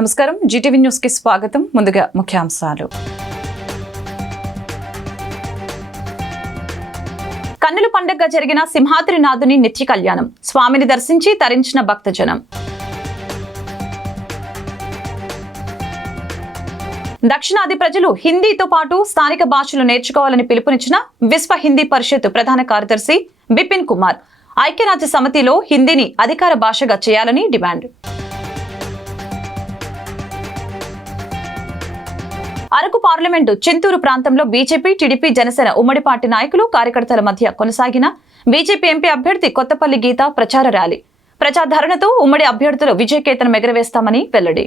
నమస్కారం, Zee TV news కి స్వాగతం. ముందుగా ముఖ్యాంశాలు. కన్నుల పండుగగా జరిగిన సింహాద్రినాథుని నిత్య కళ్యాణం. స్వామిని దర్శించి తరించిన భక్తజనం. దక్షిణాది ప్రజలు హిందీతో పాటు స్థానిక భాషలు నేర్చుకోవాలని పిలుపునిచ్చిన విశ్వ హిందీ పరిషత్ ప్రధాన కార్యదర్శి బిపిన్ కుమార్. ఐక్యరాజ్య సమితిలో హిందీని అధికార భాషగా చేయాలని డిమాండ్. అరకు పార్లమెంటు చింతూరు ప్రాంతంలో బీజేపీ, టీడీపీ, జనసేన ఉమ్మడి పార్టీ నాయకులు, కార్యకర్తల మధ్య కొనసాగిన బీజేపీ ఎంపీ అభ్యర్థి కొత్తపల్లి గీత ప్రచార ర్యాలీ. ప్రజాదరణతో ఉమ్మడి అభ్యర్థులు విజయకేతనం ఎగరవేస్తామని వెల్లడి.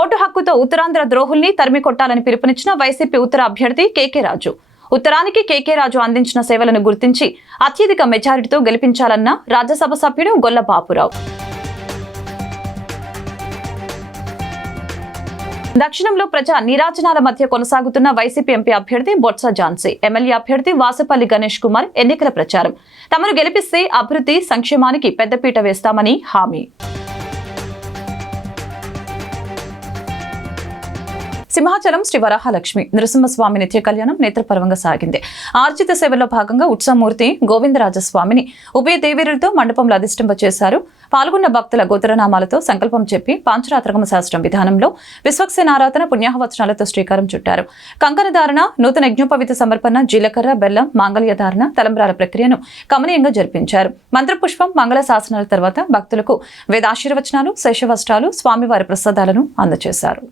ఓటు హక్కుతో ఉత్తరాంధ్ర ద్రోహుల్ని తరిమి కొట్టాలని పిలుపునిచ్చిన వైసీపీ ఉత్తర అభ్యర్థి కేకే రాజు. ఉత్తరానికి కేకే రాజు అందించిన సేవలను గుర్తించి అత్యధిక మెజారిటీతో గెలిపించాలన్న రాజ్యసభ సభ్యుడు గొల్ల బాపురావు. దక్షిణంలో ప్రజా నీరాజనాల మధ్య కొనసాగుతున్న వైసీపీ ఎంపీ అభ్యర్థి బొత్స ఝాన్సీ, ఎమ్మెల్యే అభ్యర్థి వాసుపల్లి గణేష్ కుమార్ ఎన్నికల ప్రచారం. తమను గెలిపిస్తే అభివృద్ధి సంక్షేమానికి పెద్దపీట వేస్తామని హామీ. సింహాచలం శ్రీ వరాహలక్ష్మి నృసింహస్వామి నిత్య కళ్యాణం నేత్రపర్వంగా సాగింది. ఆర్జిత సేవలో భాగంగా ఉత్సవమూర్తి గోవిందరాజస్వామిని ఉభయ దేవీరులతో మండపంలో అధిష్టింప చేశారు. పాల్గొన్న భక్తుల గోత్రనామాలతో సంకల్పం చెప్పి పాంచరాత్రకమ శాస్త్రం విధానంలో విశ్వక్సేనారాధన పుణ్యాహవచనాలతో శ్రీకారం చుట్టారు. కంకణధారణ, నూతన యజ్ఞోపవిత సమర్పణ, జీలకర్ర, బెల్లం, మాంగళ్య ధారణ, తలంబ్రాల ప్రక్రియను కమనీయంగా జరిపించారు. మంత్రపుష్పం, మంగళ శాసనాల తర్వాత భక్తులకు వేదాశీర్వచనాలు, శేషవస్త్రాలు, స్వామివారి ప్రసాదాలను అందజేశారు.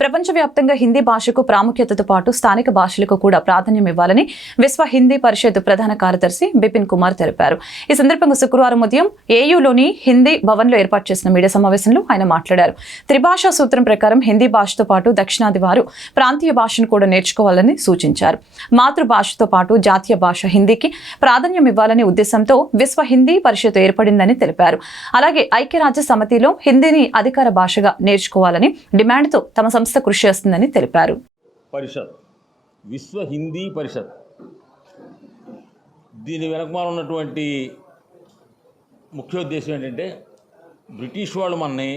ప్రపంచవ్యాప్తంగా హిందీ భాషకు ప్రాముఖ్యతతో పాటు స్థానిక భాషలకు కూడా ప్రాధాన్యం ఇవ్వాలని విశ్వ హిందీ పరిషత్ ప్రధాన కార్యదర్శి బిపిన్ కుమార్ తెలిపారు. ఈ సందర్భంగా శుక్రవారం ఉదయం ఏయూలోని హిందీ భవన్లో ఏర్పాటు చేసిన మీడియా సమావేశంలో ఆయన మాట్లాడారు. త్రిభాషా సూత్రం ప్రకారం హిందీ భాషతో పాటు దక్షిణాది వారు ప్రాంతీయ భాషను కూడా నేర్చుకోవాలని సూచించారు. మాతృభాషతో పాటు జాతీయ భాష హిందీకి ప్రాధాన్యం ఇవ్వాలనే ఉద్దేశంతో విశ్వ హిందీ పరిషత్ ఏర్పడిందని తెలిపారు. అలాగే ఐక్యరాజ్య సమితిలో హిందీని అధికార భాషగా నేర్చుకోవాలని డిమాండ్తో తమ సంస్థ కృషి చేస్తుందని తెలిపారు. పరిషత్ విశ్వ హిందీ పరిషత్ దీని వెనకమాల ఉన్నటువంటి ముఖ్య ఉద్దేశం ఏంటంటే బ్రిటిష్ వాళ్ళు మనని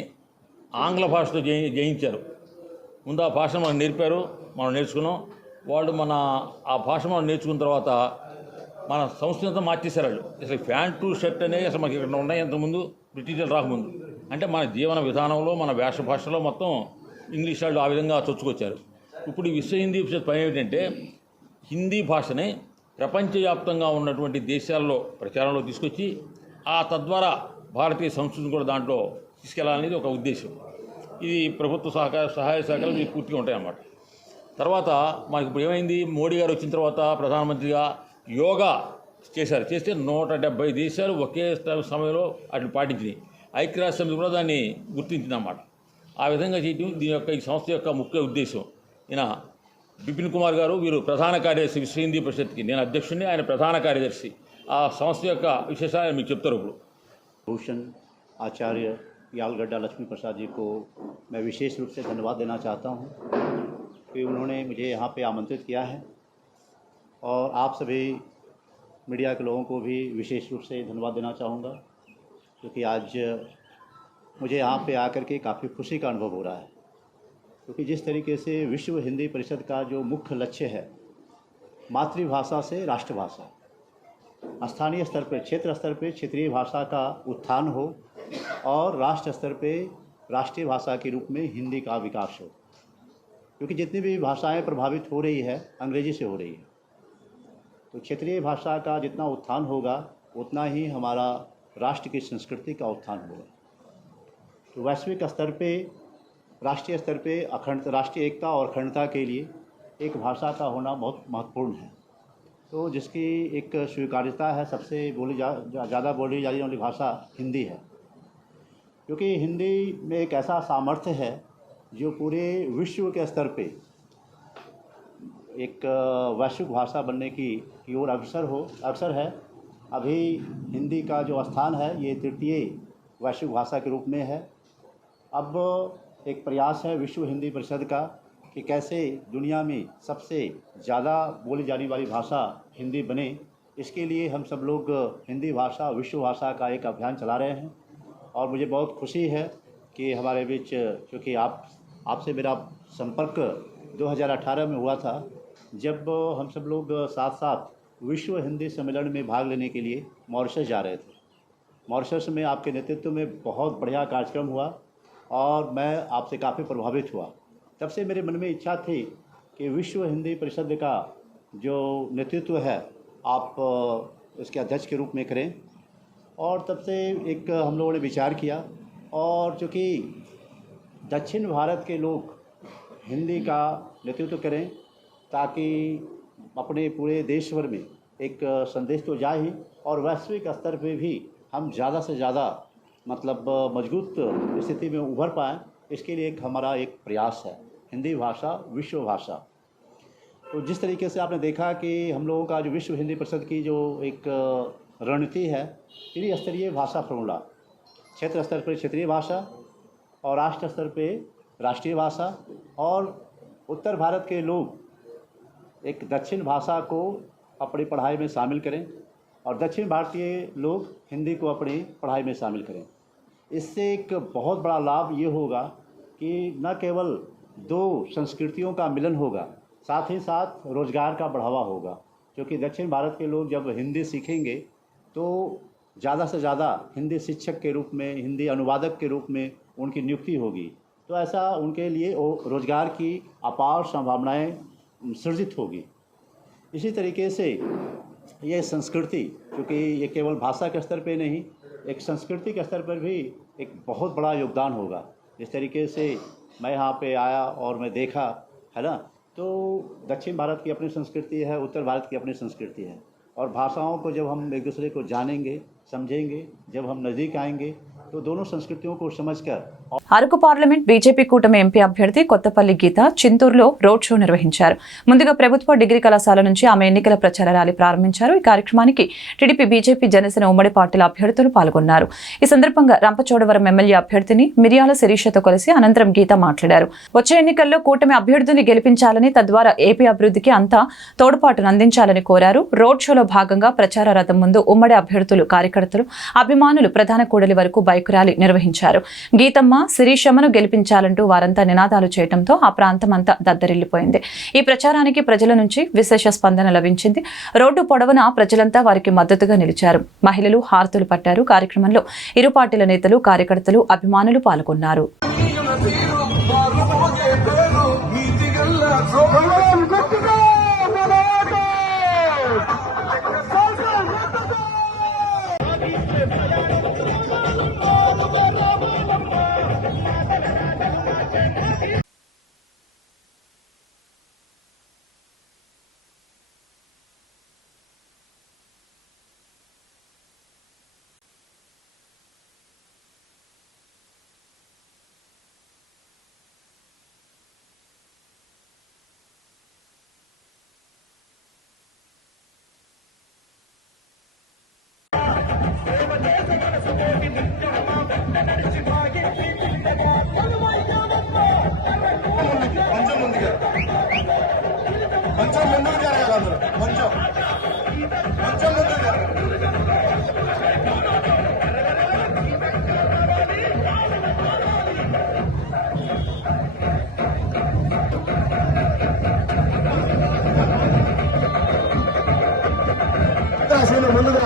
ఆంగ్ల భాషతో జయించారు. ముందు ఆ భాషను మనకు నేర్పారు, మనం నేర్చుకున్నాం. వాళ్ళు ఆ భాష మనం నేర్చుకున్న తర్వాత మన సంస్కృతి అంతా మార్చేశారు వాళ్ళు. అసలు ప్యాంటు షర్ట్ అనేవి అసలు మనకి ఇక్కడ ఉన్నాయి అంతకుముందు బ్రిటిషర్లు రాకముందు. అంటే మన జీవన విధానంలో, మన వేష భాషలో మొత్తం ఇంగ్లీష్ వాళ్ళు ఆ విధంగా చొచ్చుకొచ్చారు. ఇప్పుడు ఈ విశ్వ హిందీ పరిషత్ పని ఏమిటంటే హిందీ భాషని ప్రపంచవ్యాప్తంగా ఉన్నటువంటి దేశాల్లో ప్రచారంలో తీసుకొచ్చి తద్వారా భారతీయ సంస్కృతిని కూడా దాంట్లో తీసుకెళ్లాలనేది ఒక ఉద్దేశం. ఇది ప్రభుత్వ సహాయ సహకారాలు మీకు పూర్తిగా ఉంటాయన్నమాట. తర్వాత మనకి ఇప్పుడు ఏమైంది, మోడీ గారు వచ్చిన తర్వాత ప్రధానమంత్రిగా యోగా చేస్తే 170 దేశాలు ఒకే సమయంలో అట్లు పాటించినాయి. ఐక్యరాజ్య సమితి కూడా దాన్ని గుర్తించిందన్నమాట. ఆ విధంగా చేయటం ఈ సంస్థ యొక్క ముఖ్య ఉద్దేశం. ఈయన బిపిన్ కుమార్ గారు, వీరు ప్రధాన కార్యదర్శి విశ్వ హిందీ పరిషత్కి. నేను అధ్యక్షుడిని, ఆయన ప్రధాన కార్యదర్శి. ఆ సంస్థ యొక్క విశేషాలు మీకు చెప్తారు. ఇప్పుడు भूषण आचार्य यालगड्डा लक्ष्मी प्रसाद जी को मैं विशेष रूप से धन्यवाद देना चाहता हूं कि उन्होंने मुझे यहाँ पे आमंत्रित किया है, और आप सभी मीडिया के लोगों को भी विशेष रूप से धन्यवाद देना चाहूँगा, क्योंकि आज मुझे यहाँ पे आकर के काफ़ी खुशी का अनुभव हो रहा है। क्योंकि जिस तरीके से विश्व हिंदी परिषद का जो मुख्य लक्ष्य है, मातृभाषा से राष्ट्रभाषा, स्थानीय स्तर पर, क्षेत्र स्तर पर क्षेत्रीय भाषा का उत्थान हो, और राष्ट्र स्तर पे राष्ट्रीय भाषा के रूप में हिंदी का विकास हो। क्योंकि जितनी भी भाषाएं प्रभावित हो रही है अंग्रेजी से हो रही है, तो क्षेत्रीय भाषा का जितना उत्थान होगा उतना ही हमारा राष्ट्र की संस्कृति का उत्थान होगा। तो वैश्विक स्तर पे, राष्ट्रीय स्तर पे राष्ट्रीय एकता और अखंडता के लिए एक भाषा का होना बहुत महत्वपूर्ण है। तो जिसकी एक स्वीकार्यता है, सबसे ज़्यादा बोली जाने वाली भाषा हिंदी है। क्योंकि हिंदी में एक ऐसा सामर्थ्य है जो पूरे विश्व के स्तर पे एक वैश्विक भाषा बनने की ओर अवसर है। अभी हिंदी का जो स्थान है ये 3य वैश्विक भाषा के रूप में है। अब एक प्रयास है विश्व हिंदी परिषद का कि कैसे दुनिया में सबसे ज़्यादा बोली जाने वाली भाषा हिंदी बने। इसके लिए हम सब लोग हिंदी भाषा विश्व भाषा का एक अभियान चला रहे हैं, और मुझे बहुत खुशी है कि हमारे बीच, क्योंकि आपसे मेरा संपर्क 2018 में हुआ था, जब हम सब लोग साथ साथ विश्व हिंदी सम्मेलन में भाग लेने के लिए मॉरिशस जा रहे थे। मॉरिशस में आपके नेतृत्व में बहुत बढ़िया कार्यक्रम हुआ, और मैं आपसे काफ़ी प्रभावित हुआ। तब से मेरे मन में इच्छा थी कि विश्व हिंदी परिषद का जो नेतृत्व है आप इसके अध्यक्ष के रूप में करें। और तब से एक हम लोगों ने विचार किया, और चूँकि दक्षिण भारत के लोग हिंदी का नेतृत्व करें, ताकि अपने पूरे देश भर में एक संदेश तो जाए ही, और वैश्विक स्तर पे भी हम ज़्यादा से ज़्यादा मतलब मजबूत स्थिति में उभर पाएँ। इसके लिए हमारा एक प्रयास है हिंदी भाषा विश्व भाषा। तो जिस तरीके से आपने देखा कि हम लोगों का जो विश्व हिंदी परिषद की जो एक रणनीति है, त्रिस्तरीय भाषा फॉर्मूला, क्षेत्र स्तर पर क्षेत्रीय भाषा, और राष्ट्र स्तर पे राष्ट्रीय भाषा, और उत्तर भारत के लोग एक दक्षिण भाषा को अपनी पढ़ाई में शामिल करें, और दक्षिण भारतीय लोग हिंदी को अपनी पढ़ाई में शामिल करें। इससे एक बहुत बड़ा लाभ ये होगा कि न केवल 2 संस्कृतियों का मिलन होगा, साथ ही साथ रोज़गार का बढ़ावा होगा। क्योंकि दक्षिण भारत के लोग जब हिंदी सीखेंगे तो ज़्यादा से ज़्यादा हिंदी शिक्षक के रूप में, हिंदी अनुवादक के रूप में उनकी नियुक्ति होगी। तो ऐसा उनके लिए रोज़गार की अपार संभावनाएं सृजित होगी। इसी तरीके से ये संस्कृति, क्योंकि ये केवल भाषा के स्तर पे नहीं, एक संस्कृति के स्तर पर भी एक बहुत बड़ा योगदान होगा। जिस तरीके से मैं यहाँ पे आया और मैं देखा, है ना, तो दक्षिण भारत की अपनी संस्कृति है, उत्तर भारत की अपनी संस्कृति है, और भाषाओं को जब हम एक दूसरे को जानेंगे, समझेंगे, जब हम नज़दीक आएंगे, तो दोनों संस्कृतियों को समझकर। అరకు పార్లమెంట్ బీజేపీ కూటమి ఎంపీ అభ్యర్థి కొత్తపల్లి గీత చింతూరులో రోడ్ షో నిర్వహించారు. ముందుగా ప్రభుత్వ డిగ్రీ కళాశాల నుంచి ఆమె ఎన్నికల ప్రచార ర్యాలీ ప్రారంభించారు. ఈ కార్యక్రమానికి టీడీపీ, బీజేపీ, జనసేన ఉమ్మడి పార్టీల అభ్యర్థులు పాల్గొన్నారు. ఈ సందర్భంగా రంపచోడవరం ఎమ్మెల్యే అభ్యర్థిని మిరియాల శిరీషతో కలిసి అనంతరం గీత మాట్లాడారు. వచ్చే ఎన్నికల్లో కూటమి అభ్యర్థిని గెలిపించాలని, తద్వారా ఏపీ అభివృద్ధికి అంతా తోడ్పాటును అందించాలని కోరారు. రోడ్ షోలో భాగంగా ప్రచార రథం ముందు ఉమ్మడి అభ్యర్థులు, కార్యకర్తలు, అభిమానులు ప్రధాన కూడలి వరకు బైక్ బైక్ ర్యాలీ నిర్వహించారు. గీతమ్మ, శిరీషమ్మను గెలిపించాలంటూ వారంతా నినాదాలు చేయడంతో ఆ ప్రాంతం అంతా దద్దరిల్లిపోయింది. ఈ ప్రచారానికి ప్రజల నుంచి విశేష స్పందన లభించింది. రోడ్డు పొడవునా ప్రజలంతా వారికి మద్దతుగా నిలిచారు. మహిళలు హారతులు పట్టారు. కార్యక్రమంలో ఇరు పార్టీల నేతలు, కార్యకర్తలు, అభిమానులు పాల్గొన్నారు.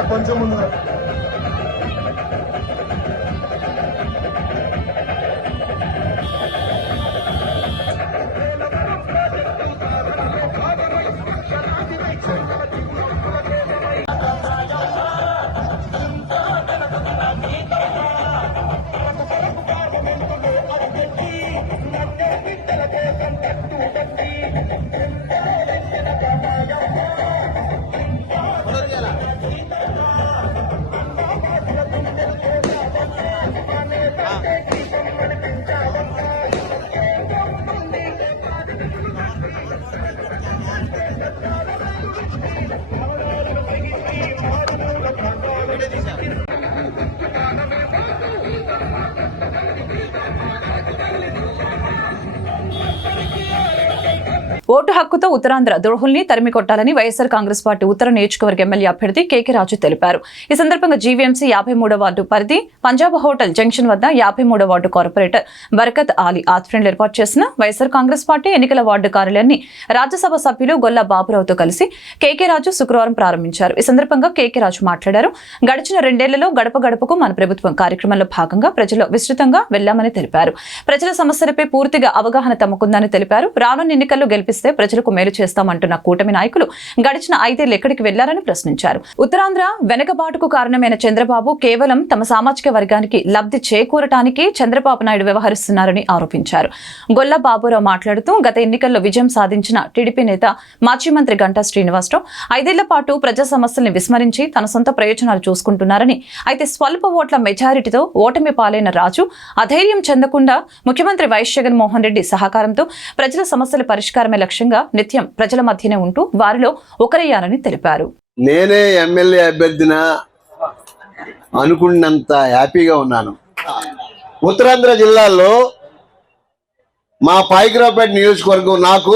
కొంచెం ముందుగా ఓటు హక్కుతో ఉత్తరాంధ్ర ద్రోహుల్ని తరిమి కొట్టాలని వైఎస్ఆర్ కాంగ్రెస్ పార్టీ ఉత్తర నియోజకవర్గ ఎమ్మెల్యే అభ్యర్థి కేకే రాజు తెలిపారు. ఈ సందర్భంగా జీవీఎంసీ 53వ వార్డు పరిధి పంజాబ్ హోటల్ జంక్షన్ వద్ద 53వ వార్డు కార్పొరేటర్ బరకత్ ఆలీ ఆధ్వర్యంలో ఏర్పాటు చేసిన వైఎస్ఆర్ కాంగ్రెస్ పార్టీ ఎన్నికల వార్డు కార్యాలయాన్ని రాజ్యసభ సభ్యులు గొల్లా బాబురావుతో కలిసి కేకే రాజు శుక్రవారం ప్రారంభించారు. ఈ సందర్భంగా కేకే రాజు మాట్లాడారు. గడిచిన 2 ఏళ్లలో గడప గడపకు మన ప్రభుత్వం కార్యక్రమంలో భాగంగా ప్రజల్లో విస్తృతంగా వెళ్లామని తెలిపారు. ప్రజల సమస్యలపై పూర్తిగా అవగాహన తమకుందని తెలిపారు. రానున్న ఎన్నికల్లో గెలిపిస్తే ప్రజలకు మేలు చేస్తామంటున్న కూటమి నాయకులు గడిచిన 5 ఏళ్లు ఎక్కడికి వెళ్లారని ప్రశ్నించారు. ఉత్తరాంధ్ర వెనకబాటుకు కారణమైన చంద్రబాబు కేవలం తమ సామాజిక వర్గానికి లబ్ధి చేకూరటానికి చంద్రబాబు నాయుడు వ్యవహరిస్తున్నారని ఆరోపించారు. గొల్ల బాబురావు మాట్లాడుతూ గత ఎన్నికల్లో విజయం సాధించిన టీడీపీ నేత మాజీ మంత్రి గంటా శ్రీనివాసరావు 5 ఏళ్ల పాటు ప్రజా సమస్యల్ని విస్మరించి తన సొంత ప్రయోజనాలు చూసుకుంటున్నారని, అయితే స్వల్ప ఓట్ల మెజారిటీతో ఓటమి పాలైన రాజు అధైర్యం చెందకుండా ముఖ్యమంత్రి వైఎస్ జగన్మోహన్ రెడ్డి సహకారంతో ప్రజల సమస్యల పరిష్కారమే లక్ష్యంగా నిత్యం ప్రజల మధ్యనే ఉంటూ వారిలో ఒకరయ్యారని తెలిపారు. నేనే ఎమ్మెల్యే అభ్యర్థిన అనుకున్నంత హ్యాపీగా ఉన్నాను. ఉత్తరాంధ్ర జిల్లాలో మా పాయికరావుపేట నియోజకవర్గం నాకు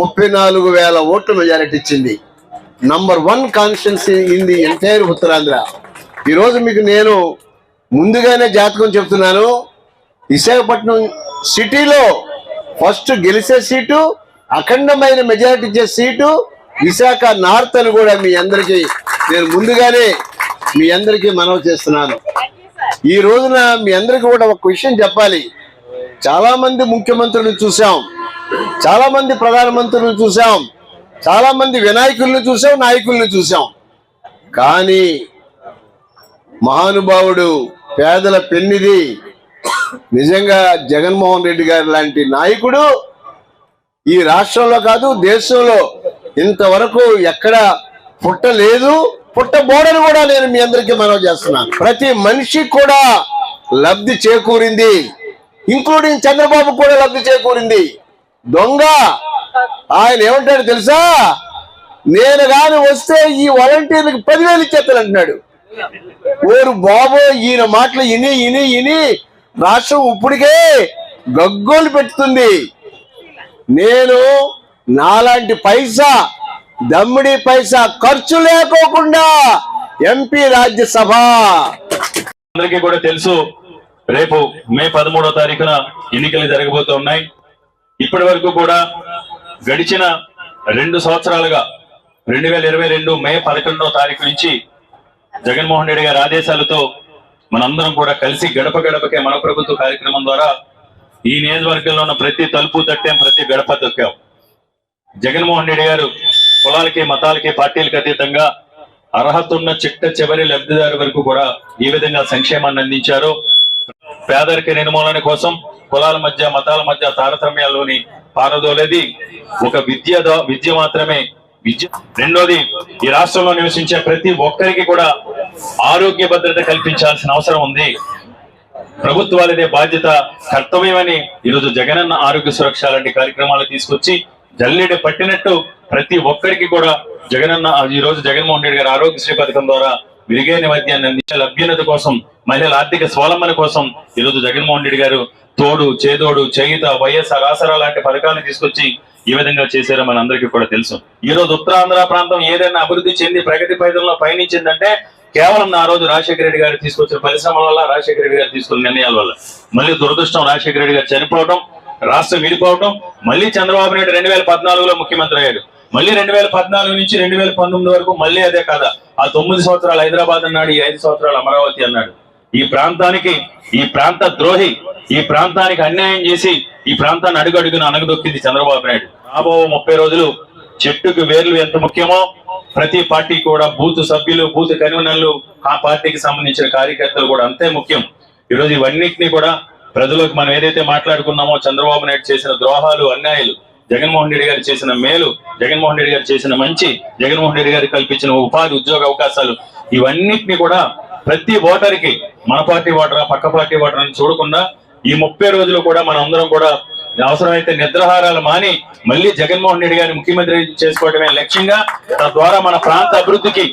34,000 ఓట్ల మెజారిటీ ఇచ్చింది. Number 1 constituency in the entire Uttarandhra. ఈరోజు మీకు నేను ముందుగానే జాతకం చెప్తున్నాను. విశాఖపట్నం సిటీలో ఫస్ట్ గెలిచే సీటు, అఖండమైన మెజారిటీ ఇచ్చే సీటు విశాఖ నార్త్ అని కూడా మీ అందరికీ నేను ముందుగానే మీ అందరికీ మనవి చేస్తున్నాను. ఈ రోజున మీ అందరికీ కూడా ఒక విషయం చెప్పాలి. చాలా మంది ముఖ్యమంత్రులను చూసాం, చాలా మంది ప్రధానమంత్రులను చూసాం, చాలా మంది వినాయకులను చూసాం, నాయకులను చూసాం. కానీ మహానుభావుడు పేదల పెన్నిది నిజంగా జగన్మోహన్ రెడ్డి గారు లాంటి నాయకుడు ఈ రాష్ట్రంలో కాదు దేశంలో ఇంతవరకు ఎక్కడ పుట్టలేదు, పుట్టబోడని కూడా నేను మీ అందరికీ మనవి చేస్తున్నాను. ప్రతి మనిషి కూడా లబ్ధి చేకూరింది, ఇంక్లూడింగ్ చంద్రబాబు కూడా లబ్ధి చేకూరింది. దొంగ ఆయన ఏమంటాడు తెలుసా, నేను గాని వస్తే ఈ వాలంటీర్లకు 10,000 ఇచ్చేస్తానంటున్నాడు. ఓరు బాబో, ఈయన మాటలు ఇని రాష్ట్రం ఇప్పటికే గగ్గోలు పెట్టుతుంది. నేను నాలాంటి పైసా దమ్మిడి పైసా ఖర్చు లేకోకుండా ఎంపీ రాజ్యసభ అందరికీ కూడా తెలుసు రేపు మే 13వ తారీఖున ఎన్నికలు జరగబోతున్నాయి. ఇప్పటి వరకు కూడా గడిచిన 2 సంవత్సరాలుగా 2022 మే 11వ తారీఖు నుంచి జగన్మోహన్ రెడ్డి గారి ఆదేశాలతో మనందరం కూడా కలిసి గడప గడపకే మన ప్రభుత్వ కార్యక్రమం ద్వారా ఈ నియోజకవర్గంలో ఉన్న ప్రతి తలుపు తట్టాం, ప్రతి గడప తొక్కాం. జగన్మోహన్ రెడ్డి గారు కులాలకి, మతాలకి, పార్టీలకు అతీతంగా అర్హత ఉన్న చివరి లబ్ధిదారు వరకు కూడా ఈ విధంగా సంక్షేమాన్ని అందించారు. పేదరిక నిర్మూలన కోసం కులాల మధ్య, మతాల మధ్య తారతమ్యాల్లోని పారదోలేది ఒక విద్య మాత్రమే. రెండోది, ఈ రాష్ట్రంలో నివసించే ప్రతి ఒక్కరికి కూడా ఆరోగ్య భద్రత కల్పించాల్సిన అవసరం ఉంది. ప్రభుత్వాలదే బాధ్యత, కర్తవ్యమని ఈరోజు జగనన్న ఆరోగ్య సురక్ష లాంటి కార్యక్రమాలు తీసుకొచ్చి జల్లెడ పట్టినట్టు ప్రతి ఒక్కరికి కూడా జగనన్న ఈ రోజు జగన్మోహన్ రెడ్డి గారి ఆరోగ్యశ్రీ పథకం ద్వారా విరిగైన వైద్యాన్ని అందించే అభ్యున్నత కోసం, మహిళల ఆర్థిక స్వావలంబన కోసం ఈరోజు జగన్మోహన్ రెడ్డి గారు తోడు, చేదోడు, చేయుత, వైఎస్ఆర్ ఆసరా లాంటి పథకాలను తీసుకొచ్చి ఈ విధంగా చేశారో మనందరికీ కూడా తెలుసు. ఈ రోజు ఉత్తరాంధ్ర ప్రాంతం ఏదైనా అభివృద్ధి చెంది ప్రగతి పైదంలో పయనించిందంటే కేవలం ఆ రోజు రాజశేఖర రెడ్డి గారు తీసుకొచ్చిన పరిశ్రమల వల్ల, రాజశేఖర రెడ్డి గారు తీసుకున్న నిర్ణయాల వల్ల. మళ్ళీ దురదృష్టం, రాజశేఖర రెడ్డి గారు చనిపోవడం, రాష్ట్రం విడిపోవడం, మళ్ళీ చంద్రబాబు నాయుడు 2014లో ముఖ్యమంత్రి అయ్యాడు. మళ్ళీ 2014 నుంచి 2019 వరకు మళ్ళీ అదే కాదా, ఆ 9 సంవత్సరాలు హైదరాబాద్ అన్నాడు, ఈ 5 సంవత్సరాలు అమరావతి అన్నాడు. ఈ ప్రాంతానికి, ఈ ప్రాంత ద్రోహి, ఈ ప్రాంతానికి అన్యాయం చేసి ఈ ప్రాంతాన్ని అడుగడుగున అనగదొక్కింది చంద్రబాబు నాయుడు. రాబో 30 రోజులు చెట్టుకు వేర్లు ఎంత ముఖ్యమో ప్రతి పార్టీ కూడా బూత్ సభ్యులు, బూత్ కన్వీనర్లు, ఆ పార్టీకి సంబంధించిన కార్యకర్తలు కూడా అంతే ముఖ్యం. ఈరోజు ఇవన్నిటినీ కూడా ప్రజలకు మనం ఏదైతే మాట్లాడుకున్నామో, చంద్రబాబు నాయుడు చేసిన ద్రోహాలు, అన్యాయాలు, జగన్మోహన్ రెడ్డి గారు చేసిన మేలు, జగన్మోహన్ రెడ్డి గారు చేసిన మంచి, జగన్మోహన్ రెడ్డి గారు కల్పించిన ఉపాధి, ఉద్యోగ అవకాశాలు, ఇవన్నిటిని కూడా ప్రతి ఓటర్కి, మన పార్టీ ఓటరా, పక్క పార్టీ ఓటర్ అని చూడకుండా ఈ 30 రోజులు కూడా మనం అందరం కూడా అవసరమైతే నిద్రాహారాలు మాని మళ్ళీ జగన్మోహన్ రెడ్డి గారిని ముఖ్యమంత్రి చేసుకోవడమే లక్ష్యంగా, తద్వారా మన ప్రాంత అభివృద్ధికి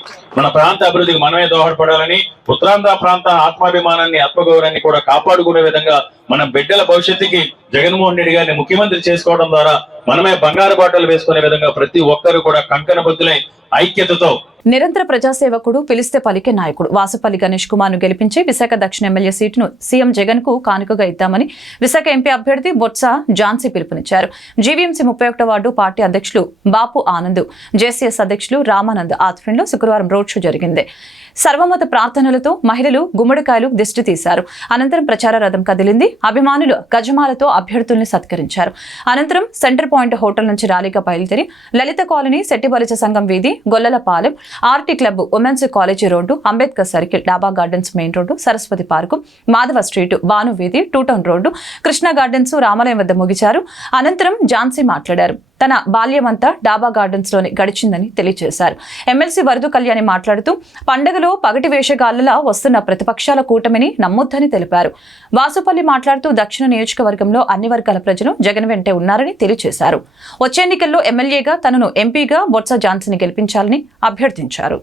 మనమే దోహదపడాలని, ఉత్తరాంధ్ర ప్రాంత ఆత్మాభిమానాన్ని, ఆత్మగౌరవాన్ని కూడా కాపాడుకునే విధంగా మన బిడ్డల భవిష్యత్తుకి జగన్మోహన్ రెడ్డి గారిని ముఖ్యమంత్రి చేసుకోవడం ద్వారా మనమే బంగారు బాటలు వేసుకునే విధంగా ప్రతి ఒక్కరు కూడా కంకణ బద్దులై ఐక్యతతో. నిరంతర ప్రజాసేవకుడు, పిలిస్తే పలికే నాయకుడు వాసుపల్లి గణేష్ కుమార్ ను గెలిపించి విశాఖ దక్షిణ ఎమ్మెల్యే సీటును సీఎం జగన్ కు కానుకగా ఇద్దామని విశాఖ ఎంపీ అభ్యర్థి బొత్స ఝాన్సీ పిలుపునిచ్చారు. జీవీఎంసీ 31వ వార్డు పార్టీ అధ్యక్షులు బాపు ఆనంద్, జేసీఎస్ అధ్యక్షులు రామానంద్ ఆధ్వర్యంలో శుక్రవారం రోడ్ షో జరిగింది. సర్వమత ప్రార్థనలతో మహిళలు గుమ్మడికాయలు దిష్టి తీశారు. అనంతరం ప్రచార రథం కదిలింది. అభిమానులు గజమాలతో అభ్యర్థుల్ని సత్కరించారు. అనంతరం సెంటర్ పాయింట్ హోటల్ నుంచి ర్యాలీగా బయలుదేరి లలిత కాలనీ, శెట్టిబలిచ సంఘం వీధి, Gollalapalem, RT club, women's college road, Ambedkar circle, Daba gardens main road, Saraswati park, Madhava street, Bhanu వీధి, టూటౌన్ రోడ్డు, కృష్ణా గార్డెన్స్, రామాలయం వద్ద ముగిశారు. అనంతరం ఝాన్సీ మాట్లాడారు. తన బాల్యమంతా డాబా గార్డెన్స్ లోనే గడిచిందని తెలియజేశారు. ఎమ్మెల్సీ వరదు కళ్యాణి మాట్లాడుతూ పండుగలో పగటి వేషగాళ్లలా వస్తున్న ప్రతిపక్షాల కూటమిని నమ్మొద్దని తెలిపారు. వాసుపల్లి మాట్లాడుతూ దక్షిణ నియోజకవర్గంలో అన్ని వర్గాల ప్రజలు జగన్ వెంటే ఉన్నారని తెలియజేశారు. వచ్చే ఎన్నికల్లో ఎమ్మెల్యేగా తనను ఎంపీగా బొత్స ఝాన్సీని గెలిపించాలని అభ్యర్థించారు.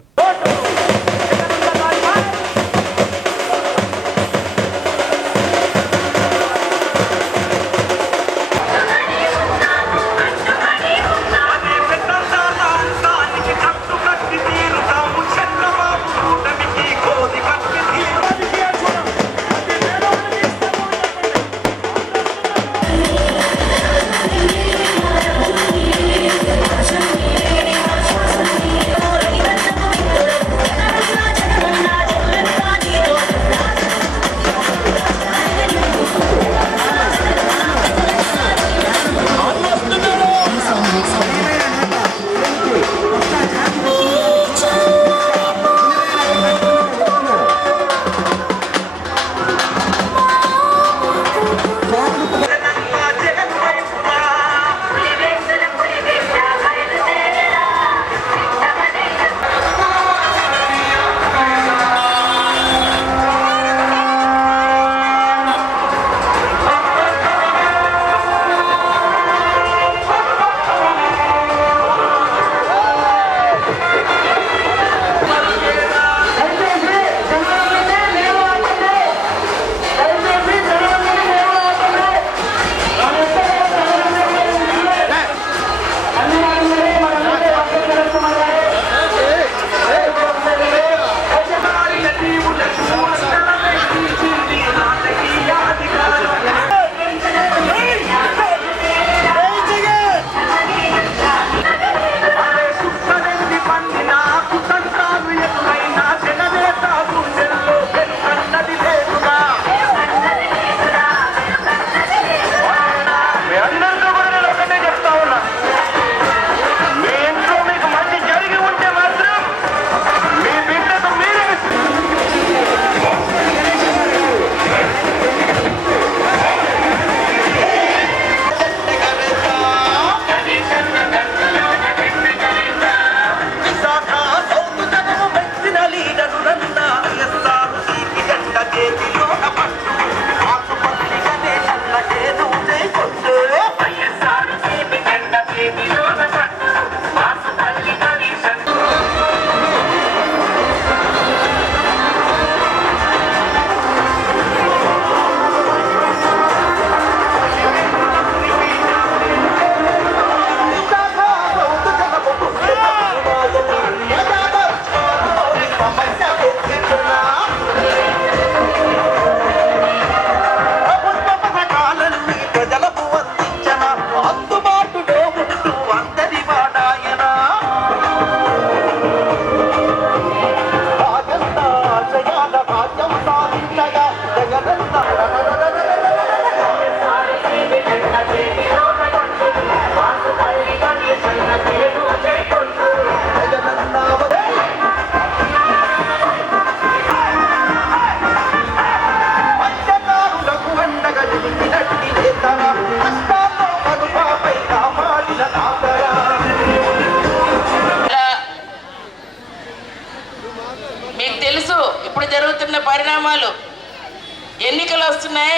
ఎన్నికలు వస్తున్నాయి.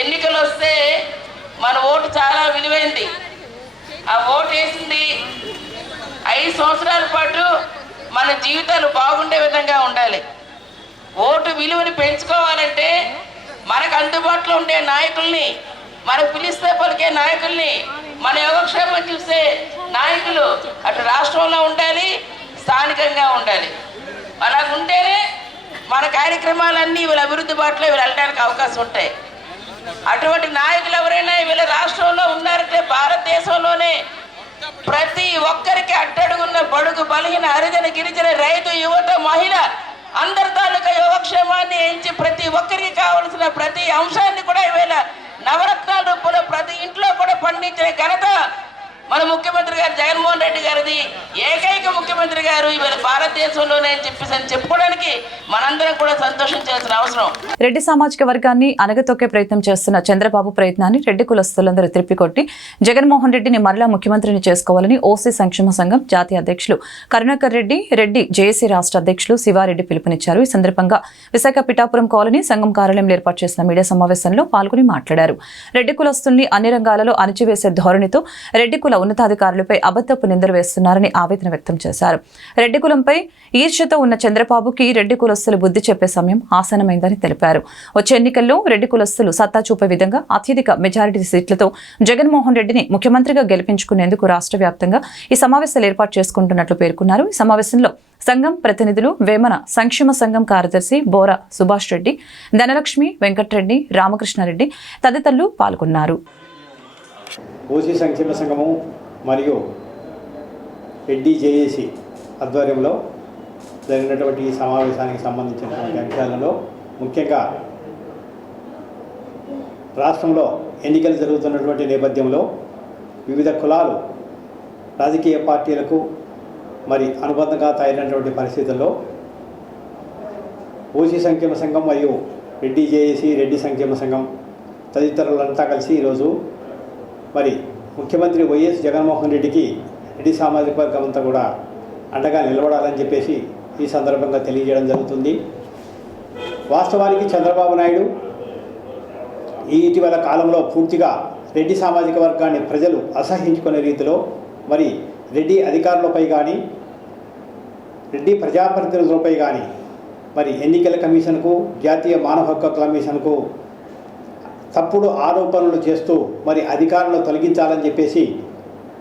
ఎన్నికలు వస్తే మన ఓటు చాలా విలువైంది. ఆ ఓటు వేసింది 5 సంవత్సరాల పాటు మన జీవితాలు బాగుండే విధంగా ఉండాలి. ఓటు విలువని పెంచుకోవాలంటే మనకు అందుబాటులో ఉండే నాయకుల్ని, మనకు పిలిస్తే పలికే నాయకుల్ని, మన యోగక్షేమం చూసే నాయకులు అటు రాష్ట్రంలో ఉండాలి, స్థానికంగా ఉండాలి. అలా ఉంటేనే మన కార్యక్రమాలన్నీ వీళ్ళ అభివృద్ధి బాటలో వీళ్ళు వెళ్ళడానికి అవకాశం ఉంటాయి. అటువంటి నాయకులు ఎవరైనా వీళ్ళ రాష్ట్రంలో ఉన్నారంటే భారతదేశంలోనే ప్రతి ఒక్కరికి అట్టడుగున్న బడుగు బలహీన హరిజన గిరిజన రైతు యువత మహిళ అందరి తాలూకా యోగక్షేమాన్ని ఎంచి ప్రతి ఒక్కరికి కావలసిన ప్రతి అంశాన్ని కూడా ఈవేళ నవరత్నాల రూపంలో ప్రతి ఇంట్లో కూడా పండించిన ఘనత మన ముఖ్యమంత్రి గారు జగన్మోహన్ రెడ్డి గారిది. ఏకైక ముఖ్యమంత్రి గారు ఇవాళ భారతదేశంలోనే అని చెప్పుకోవడానికి మనందరం కూడా సంతోషించాల్సిన అవసరం. రెడ్డి సామాజిక వర్గాన్ని అనగతొక్కే ప్రయత్నం చేస్తున్న చంద్రబాబు ప్రయత్నాన్ని రెడ్డి కులస్తులందరూ తిప్పికొట్టి జగన్మోహన్ రెడ్డిని మరలా ముఖ్యమంత్రిని చేసుకోవాలని ఓసీ సంక్షేమ సంఘం జాతీయ అధ్యక్షులు కరుణాకర్ రెడ్డి, రెడ్డి జేఏసీ రాష్ట్ర అధ్యక్షులు శివారెడ్డి పిలుపునిచ్చారు. ఈ సందర్భంగా విశాఖ పిఠాపురం కాలనీ సంఘం కార్యాలయంలో ఏర్పాటు చేసిన మీడియా సమావేశంలో పాల్గొని మాట్లాడారు. రెడ్డి కులస్తుల్ని అన్ని రంగాలలో అణచివేసే ధోరణితో రెడ్డి కుల ఉన్నతాధికారులపై అబద్ధపు నిందలు వేస్తున్నారని ఆవేదన వ్యక్తం చేశారు. రెడ్డి కులంపై ఈర్ష్యతో ఉన్న చంద్రబాబుకి రెడ్డి కులస్తులు బుద్ధి చెప్పే సమయం ఆసనమైందని తెలిపారు. వచ్చే ఎన్నికల్లో రెడ్డి కులస్తులు సత్తా చూపే విధంగా అత్యధిక మెజారిటీ సీట్లతో జగన్మోహన్ రెడ్డిని ముఖ్యమంత్రిగా గెలిపించుకునేందుకు రాష్ట్ర వ్యాప్తంగా ఈ సమావేశాలు ఏర్పాటు చేసుకుంటున్నట్లు పేర్కొన్నారు. ఈ సమావేశంలో సంఘం ప్రతినిధులు వేమన సంక్షేమ సంఘం కార్యదర్శి బోరా సుభాష్ రెడ్డి, ధనలక్ష్మి, వెంకటరెడ్డి, రామకృష్ణారెడ్డి తదితరులు పాల్గొన్నారు. ఓసీ సంక్షేమ సంఘము మరియు రెడ్డి జేఏసీ ఆధ్వర్యంలో జరిగినటువంటి ఈ సమావేశానికి సంబంధించినటువంటి అంశాలలో ముఖ్యంగా రాష్ట్రంలో ఎన్నికలు జరుగుతున్నటువంటి నేపథ్యంలో వివిధ కులాలు రాజకీయ పార్టీలకు మరి అనుబంధంగా తయారైనటువంటి పరిస్థితుల్లో ఓసీ సంక్షేమ సంఘం మరియు రెడ్డి జేఏసీ, రెడ్డి సంక్షేమ సంఘం తదితరులంతా కలిసి ఈరోజు మరి ముఖ్యమంత్రి వైఎస్ జగన్మోహన్ రెడ్డికి రెడ్డి సామాజిక వర్గం అంతా కూడా అండగా నిలబడాలని చెప్పేసి ఈ సందర్భంగా తెలియజేయడం జరుగుతుంది. వాస్తవానికి చంద్రబాబు నాయుడు ఈ ఇటీవల కాలంలో పూర్తిగా రెడ్డి సామాజిక వర్గాన్ని ప్రజలు అసహించుకునే రీతిలో మరి రెడ్డి అధికారులపై కానీ రెడ్డి ప్రజాప్రతినిధులపై కానీ మరి ఎన్నికల కమిషన్కు, జాతీయ మానవ హక్కుల కమిషన్కు తప్పుడు ఆరోపణలు చేస్తూ మరి అధికారులను తొలగించాలని చెప్పేసి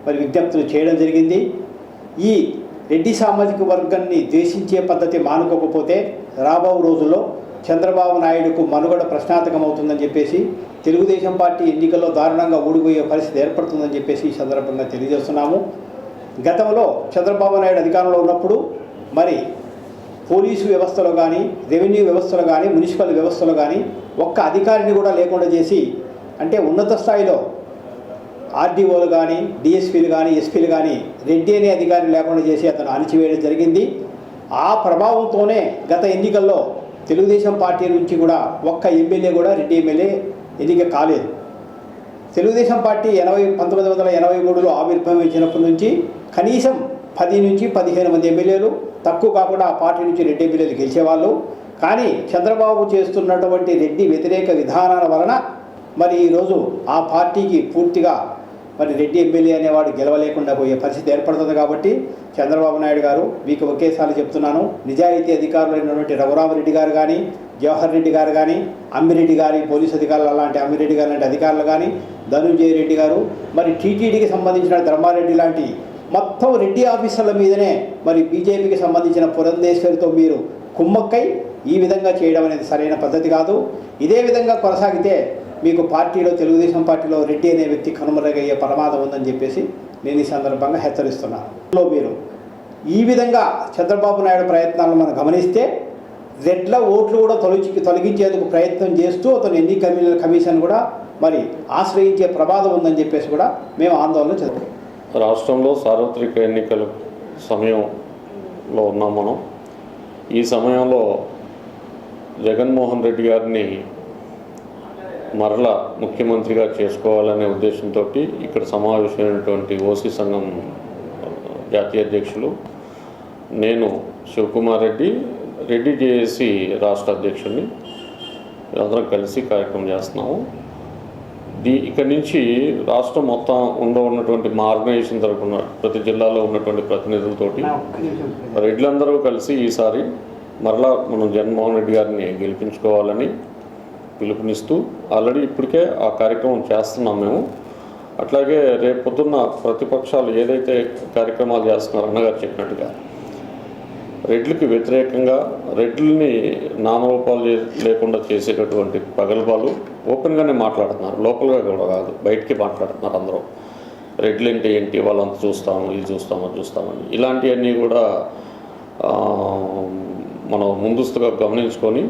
మరి విజ్ఞప్తులు చేయడం జరిగింది. ఈ రెడ్డి సామాజిక వర్గాన్ని ద్వేషించే పద్ధతి మానుకోకపోతే రాబో రోజుల్లో చంద్రబాబు నాయుడుకు మనుగడ ప్రశ్నార్థకం అవుతుందని చెప్పేసి, తెలుగుదేశం పార్టీ ఎన్నికల్లో దారుణంగా ఓడిపోయే పరిస్థితి ఏర్పడుతుందని చెప్పేసి ఈ సందర్భంగా తెలియజేస్తున్నాము. గతంలో చంద్రబాబు నాయుడు అధికారంలో ఉన్నప్పుడు మరి పోలీసు వ్యవస్థలో కానీ, రెవెన్యూ వ్యవస్థలో కానీ, మున్సిపల్ వ్యవస్థలో కానీ ఒక్క అధికారిని కూడా లేకుండా చేసి, అంటే ఉన్నత స్థాయిలో ఆర్డీఓలు కానీ, డిఎస్పీలు కానీ, ఎస్పీలు కానీ రెడ్డి అనే అధికారిని లేకుండా చేసి అతను అణిచివేయడం జరిగింది. ఆ ప్రభావంతోనే గత ఎన్నికల్లో తెలుగుదేశం పార్టీ నుంచి కూడా ఒక్క ఎమ్మెల్యే కూడా రెడ్డి ఎమ్మెల్యే ఎన్నిక కాలేదు. తెలుగుదేశం పార్టీ 1983లో ఆవిర్భవించినప్పటి నుంచి కనీసం 10 నుంచి 15 మంది ఎమ్మెల్యేలు, తక్కువ కాకుండా ఆ పార్టీ నుంచి రెడ్డి ఎమ్మెల్యేలు గెలిచేవాళ్ళు. కానీ చంద్రబాబు చేస్తున్నటువంటి రెడ్డి వ్యతిరేక విధానాల వలన మరి ఈరోజు ఆ పార్టీకి పూర్తిగా మరి రెడ్డి ఎమ్మెల్యే అనేవాడు గెలవలేకుండా పోయే పరిస్థితి ఏర్పడుతుంది. కాబట్టి చంద్రబాబు నాయుడు గారు మీకు ఒకేసారి చెప్తున్నాను, నిజాయితీ అధికారులైనటువంటి రఘురామరెడ్డి గారు కానీ, జవహర్ రెడ్డి గారు కానీ, అమ్మిరెడ్డి గారి పోలీసు అధికారులు అలాంటి అమ్మిరెడ్డి గారు లాంటి అధికారులు కానీ, ధనుంజయ రెడ్డి గారు, మరి టీటీడీకి సంబంధించిన ధర్మారెడ్డి లాంటి మొత్తం రెడ్డి ఆఫీసర్ల మీదనే మరి బీజేపీకి సంబంధించిన పురంధేశ్వరితో మీరు కుమ్మక్కై ఈ విధంగా చేయడం అనేది సరైన పద్ధతి కాదు. ఇదే విధంగా కొనసాగితే మీకు పార్టీలో, తెలుగుదేశం పార్టీలో రెడ్డి అనే వ్యక్తి కనుమరుగయ్యే ప్రమాదం ఉందని చెప్పేసి నేను ఈ సందర్భంగా హెచ్చరిస్తున్నాను. మీరు ఈ విధంగా చంద్రబాబు నాయుడు ప్రయత్నాలను మనం గమనిస్తే రెడ్ల ఓట్లు కూడా తొలగించేందుకు ప్రయత్నం చేస్తూ అతను ఎన్నికల కమిషన్ కూడా మరి ఆశ్రయించే ప్రమాదం ఉందని చెప్పేసి కూడా మేము ఆందోళన చెందుతాం. రాష్ట్రంలో సార్వత్రిక ఎన్నికల సమయంలో ఉన్నాం మనం. ఈ సమయంలో జగన్మోహన్ రెడ్డి గారిని మరలా ముఖ్యమంత్రిగా చేసుకోవాలనే ఉద్దేశంతో ఇక్కడ సమావేశమైనటువంటి ఓసీ సంఘం జాతీయ అధ్యక్షులు, నేను శివకుమార్ రెడ్డి, రెడ్డి జేఏసీ రాష్ట్ర అధ్యక్షుడిని, అందరం కలిసి కార్యక్రమం చేస్తున్నాము. ఇక్కడి నుంచి రాష్ట్రం మొత్తం ఉన్నటువంటి మా ఆర్గనైజేషన్ తరఫున ప్రతి జిల్లాలో ఉన్నటువంటి ప్రతినిధులతోటి రెడ్లందరూ కలిసి ఈసారి మరలా మనం జగన్మోహన్ రెడ్డి గారిని గెలిపించుకోవాలని పిలుపునిస్తూ ఆల్రెడీ ఇప్పటికే ఆ కార్యక్రమం చేస్తున్నాం మేము. అట్లాగే రేపు పొద్దున్న ప్రతిపక్షాలు ఏదైతే కార్యక్రమాలు చేస్తున్నారో అన్నగారు చెప్పినట్టుగా రెడ్లకి వ్యతిరేకంగా రెడ్లని నామరూపాలు లేకుండా చేసేటటువంటి ప్రగల్భాలు ఓపెన్గానే మాట్లాడుతున్నారు, లోపల్గా కూడా కాదు, బయటికి మాట్లాడుతున్నారు అందరూ. రెడ్లు అంటే ఏంటి, వాళ్ళంతా చూస్తాము, ఇది చూస్తామని ఇలాంటివన్నీ కూడా మనం ముందస్తుగా గమనించుకొని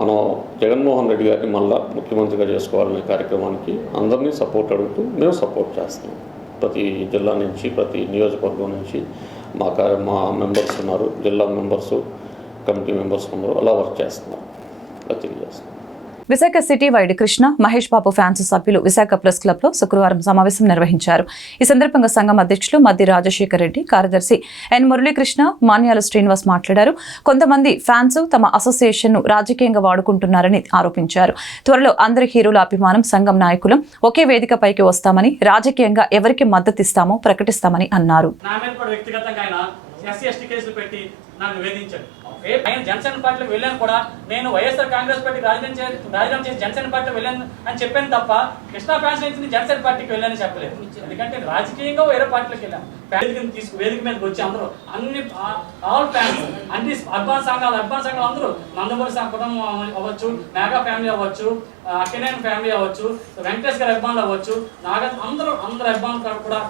మనం జగన్మోహన్ రెడ్డి గారిని మళ్ళా ముఖ్యమంత్రిగా చేసుకోవాలనే కార్యక్రమానికి అందరినీ సపోర్ట్ అడుగుతూ మేము సపోర్ట్ చేస్తాం. ప్రతి జిల్లా నుంచి, ప్రతి నియోజకవర్గం నుంచి మా మెంబర్స్ ఉన్నారు, జిల్లా మెంబర్సు, కమిటీ మెంబర్స్ ఉన్నారు, అలా వర్క్ చేస్తున్నారు, అలా తెలియజేస్తున్నాం. Visakha city wide Krishna Mahesh Babu fans సభ్యులు విశాఖ ప్రెస్ క్లబ్ లో శుక్రవారం సమావేశం నిర్వహించారు. ఈ సందర్భంగా సంఘం అధ్యక్షులు మద్ది రాజశేఖర్ రెడ్డి, కార్యదర్శి ఎన్ మురళీకృష్ణ, మాన్యాల శ్రీనివాస్ మాట్లాడారు. కొంతమంది ఫ్యాన్స్ తమ అసోసియేషన్ ను రాజకీయంగా వాడుకుంటున్నారని ఆరోపించారు. త్వరలో అందరి హీరోల అభిమానం సంఘం నాయకులం ఒకే వేదికపైకి వస్తామని, రాజకీయంగా ఎవరికి మద్దతిస్తామో ప్రకటిస్తామని అన్నారు. ఆయన జనసేన పార్టీలోకి వెళ్ళాను కూడా, నేను వైఎస్ఆర్ కాంగ్రెస్ పార్టీ రాజీనామా చేసి జనసేన పార్టీలో వెళ్ళాను అని చెప్పాను తప్ప కృష్ణా ఫ్యాన్స్ నుంచి జనసేన పార్టీకి వెళ్ళాలని చెప్పలేదు. ఎందుకంటే రాజకీయంగా వేరే పార్టీలోకి వెళ్ళాను. వేదిక మీదకి వచ్చి అందరూ అన్ని ఆల్ ఫ్యాన్స్ అన్ని అభిమాన సంఘాలు అందరూ నందమూరి కుటుంబం అవ్వచ్చు, మేఘా ఫ్యామిలీ అవ్వచ్చు, అక్కినేని ఫ్యామిలీ అవ్వచ్చు, వెంకటేష్ గారి అభిమానులు అవ్వచ్చు, అందరూ అభిమానులు కూడా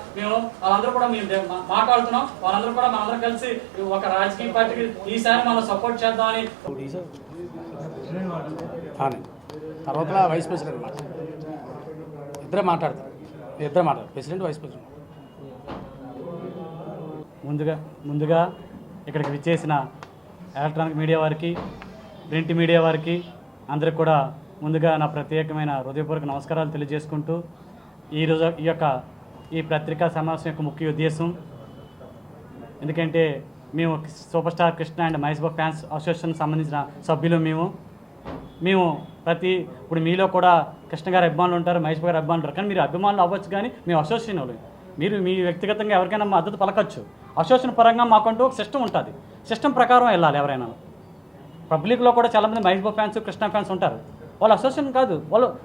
వాళ్ళందరూ కూడా మేము మాట్లాడుతున్నాం. వాళ్ళందరూ కూడా మనందరం కలిసి ఒక రాజకీయ పార్టీకి ఈసారి మనం సపోర్ట్ చేద్దామని. తర్వాత వైస్ ప్రెసిడెంట్ ఇద్దరే మాట్లాడతారు, ప్రెసిడెంట్ వైస్ ప్రెసిడెంట్. ముందుగా ఇక్కడికి విచ్చేసిన ఎలక్ట్రానిక్ మీడియా వారికి, ప్రింట్ మీడియా వారికి అందరికి కూడా ముందుగా నా ప్రత్యేకమైన హృదయపూర్వక నమస్కారాలు తెలియజేసుకుంటూ ఈరోజు ఈ పత్రికా సమావేశం యొక్క ముఖ్య ఉద్దేశం, ఎందుకంటే మేము super star Krishna and Mahesh Babu fans association సంబంధించిన సభ్యులు. మేము ఇప్పుడు మీలో కూడా కృష్ణ గారి అభిమానులు ఉంటారు, మహేష్ బాబు గారి అభిమానులు ఉంటారు. కానీ మీరు అభిమానులు అవ్వచ్చు, కానీ మేము అసోసియేషన్ వాళ్ళు. మీరు మీ వ్యక్తిగతంగా ఎవరికైనా మద్దతు పలకచ్చు. అసోసియేషన్ పరంగా మాకంటూ ఒక సిస్టమ్ ఉంటుంది, సిస్టమ్ ప్రకారం వెళ్ళాలి. ఎవరైనా పబ్లిక్లో కూడా చాలామంది మహేష్ బాబు ఫ్యాన్స్, కృష్ణ ఫ్యాన్స్ ఉంటారు. వాళ్ళు అసోసియేషన్ కాదు,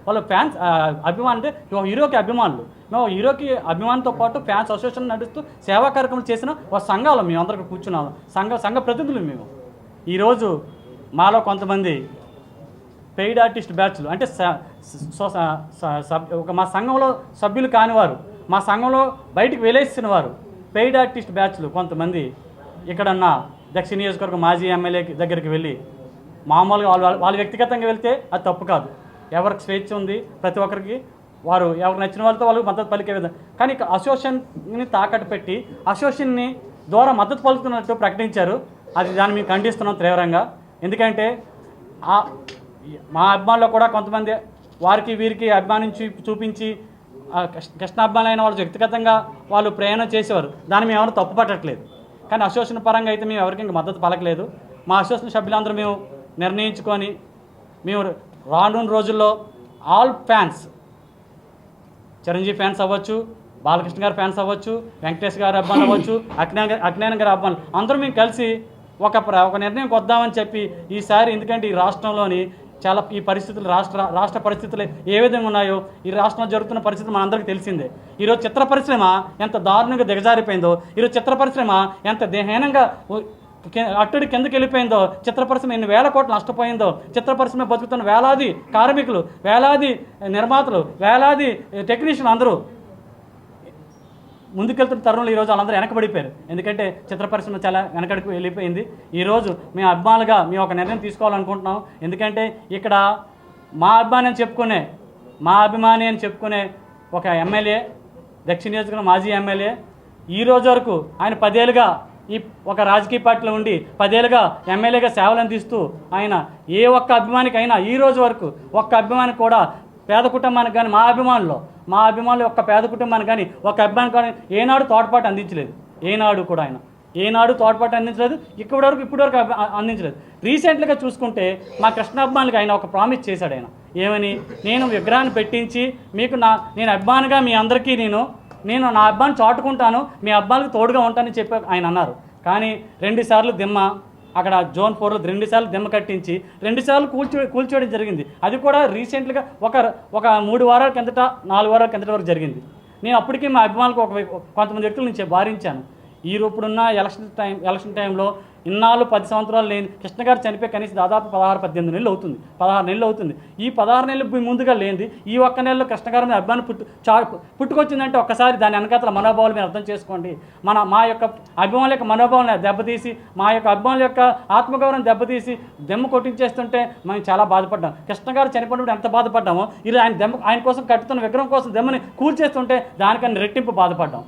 వాళ్ళ ఫ్యాన్స్ అభిమానులు. అంటే హీరోకి అభిమానులు. మేము హీరోకి అభిమానంతో పాటు ఫ్యాన్స్ అసోసియేషన్ నడుస్తూ సేవా కార్యక్రమాలు చేసిన ఒక సంఘాలు మేము అందరికీ కూర్చున్నాము, సంఘ ప్రతినిధులు మేము. ఈరోజు మాలో కొంతమంది పెయిడ్ ఆర్టిస్ట్ బ్యాచ్లు, అంటే మా సంఘంలో సభ్యులు కానివారు, మా సంఘంలో బయటికి వెలేసిన వారు, పెయిడ్ ఆర్టిస్ట్ బ్యాచ్లు కొంతమంది ఇక్కడన్న దక్షిణ నియోజకవర్గం మాజీ ఎమ్మెల్యే దగ్గరికి వెళ్ళి మామూలుగా వాళ్ళు వ్యక్తిగతంగా వెళ్తే అది తప్పు కాదు, ఎవరికి స్వేచ్ఛ ఉంది, ప్రతి ఒక్కరికి వారు ఎవరికి నచ్చిన వాళ్ళతో వాళ్ళకి మద్దతు పలికే విధంగా. కానీ అసోసియేషన్ని తాకట్టు పెట్టి అసోసియేషన్ని ద్వారా మద్దతు పలుకుతున్నట్టు ప్రకటించారు. దాన్ని మేము ఖండిస్తున్నాం తీవ్రంగా. ఎందుకంటే మా అభిమానులు కూడా కొంతమంది వారికి వీరికి అభిమానించి చూపించి కృష్ణ అభిమానులైన వాళ్ళు వ్యక్తిగతంగా వాళ్ళు ప్రయాణం చేసేవారు. దాన్ని మేము ఎవరు తప్పు పట్టట్లేదు. కానీ అసోసియేషన్ పరంగా అయితే మేము ఎవరికి ఇంకా మద్దతు పలకలేదు. మా అసోసియేషన్ సభ్యులందరూ మేము నిర్ణయించుకొని మేము రానున్న రోజుల్లో ఆల్ ఫ్యాన్స్, చిరంజీవి ఫ్యాన్స్ అవ్వచ్చు, బాలకృష్ణ గారి ఫ్యాన్స్ అవ్వచ్చు, వెంకటేష్ గారి అభిమానులు అవ్వచ్చు, అక్కినేని గారి అభిమానులు అందరూ మేము కలిసి ఒక నిర్ణయంకి వద్దామని చెప్పి ఈసారి, ఎందుకంటే ఈ రాష్ట్రంలోని చాలా ఈ పరిస్థితులు రాష్ట్ర పరిస్థితులు ఏ విధంగా ఉన్నాయో, ఈ రాష్ట్రంలో జరుగుతున్న పరిస్థితులు మనందరికీ తెలిసిందే. ఈరోజు చిత్ర పరిశ్రమ ఎంత దారుణంగా దిగజారిపోయిందో, ఈరోజు చిత్ర పరిశ్రమ ఎంత దేహీనంగా అట్టడి కిందకి వెళ్ళిపోయిందో, చిత్ర పరిశ్రమ ఎన్ని వేల కోట్లు నష్టపోయిందో, చిత్ర పరిశ్రమ బతుకుతున్న వేలాది కార్మికులు, వేలాది నిర్మాతలు, వేలాది టెక్నీషియన్లు అందరూ ముందుకెళ్తున్న తరుణంలో ఈరోజు వాళ్ళందరూ వెనకబడిపోయారు. ఎందుకంటే చిత్ర పరిశ్రమ చాలా వెనకడికి వెళ్ళిపోయింది. ఈరోజు మేము అభిమానులుగా మేము ఒక నిర్ణయం తీసుకోవాలనుకుంటున్నాం. ఎందుకంటే ఇక్కడ మా అభిమాని అని చెప్పుకునే ఒక ఎమ్మెల్యే, దక్షిణ నియోజకవర్గం మాజీ ఎమ్మెల్యే, ఈ రోజు వరకు ఆయన 10 ఏళ్ళుగా ఈ ఒక రాజకీయ పార్టీలో ఉండి 10 ఏళ్ళుగా ఎమ్మెల్యేగా సేవలు అందిస్తూ ఆయన ఏ ఒక్క అభిమానికి అయినా ఈ రోజు వరకు ఒక్క అభిమానికి కూడా పేద కుటుంబానికి కానీ మా అభిమానులు ఒక్క పేద కుటుంబానికి కానీ ఒక అభిమానికి కానీ ఏనాడు తోడ్పాటు అందించలేదు. ఏనాడు కూడా ఆయన ఏనాడు తోడ్పాటు అందించలేదు, ఇప్పటివరకు అందించలేదు. రీసెంట్గా చూసుకుంటే మా కృష్ణాభిమానులకు ఆయన ఒక ప్రామిస్ చేశాడు. ఆయన ఏమని, నేను విగ్రహాన్ని పెట్టించి మీకు నేను అభిమానిగా మీ అందరికీ నేను నా అబ్బాయిని చాటుకుంటాను, మీ అబ్బాయిలకు తోడుగా ఉంటానని చెప్పి ఆయన అన్నారు. కానీ 2 సార్లు దిమ్మ అక్కడ జోన్ 4లో 2 సార్లు దిమ్మ కట్టించి 2 సార్లు కూల్చోవడం జరిగింది. అది కూడా రీసెంట్గా ఒక 3 వారాల కిందట 4 వారాల కిందట వరకు జరిగింది. నేను అప్పటికీ మా అభిమానులకు కొంతమంది వ్యక్తుల నుంచి భారించాను. ఇప్పుడున్న ఎలక్షన్ టైంలో ఇన్నాళ్ళు 10 సంవత్సరాలు లేని కృష్ణ గారు చనిపోయి కనీసం దాదాపు 16-18 నెలలు అవుతుంది, 16 నెలలు అవుతుంది. ఈ 16 నెలలు ముందుగా లేనిది ఈ ఒక్క నెలలో కృష్ణ గారి మీద అభిమానం పుట్టుకొచ్చిందంటే ఒక్కసారి దాని వెనకాతల మనోభావాలు మీరు అర్థం చేసుకోండి. మా యొక్క అభిమానుల యొక్క మనోభావాలను దెబ్బతీసి, మా యొక్క అభిమానుల యొక్క ఆత్మగౌరవం దెబ్బతీసి దెమ్మ కొట్టించేస్తుంటే మేము చాలా బాధపడ్డాం. కృష్ణ గారు చనిపోయినప్పుడు ఎంత బాధపడ్డామో, ఇలా ఆయన కోసం కట్టుతున్న విగ్రహం కోసం దెమ్మని కూల్చేస్తుంటే దానికన్నా రెట్టింపు బాధపడ్డాం.